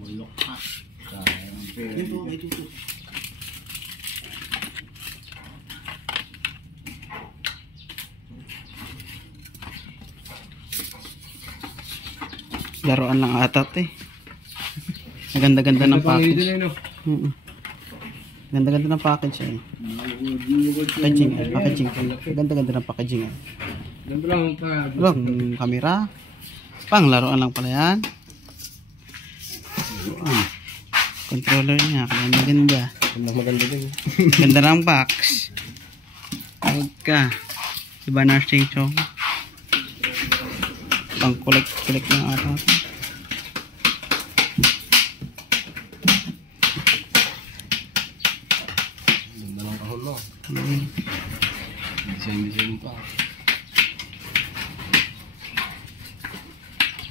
Bulok pa. Sayang pera. Yan po, may tuto. Laruan lang atat eh. Ganda-ganda ng package. Ganda-ganda ng package eh. Packaging, packaging. Ganda-ganda ng packaging eh. Look, camera. Pang laruan lang pala yan. Controller niya, kaya maganda. Maganda din. Ganda ng box. Huwag ka. Diba nursing show? Pang collect ng ata. Ganda ng kahon mo. Design pa.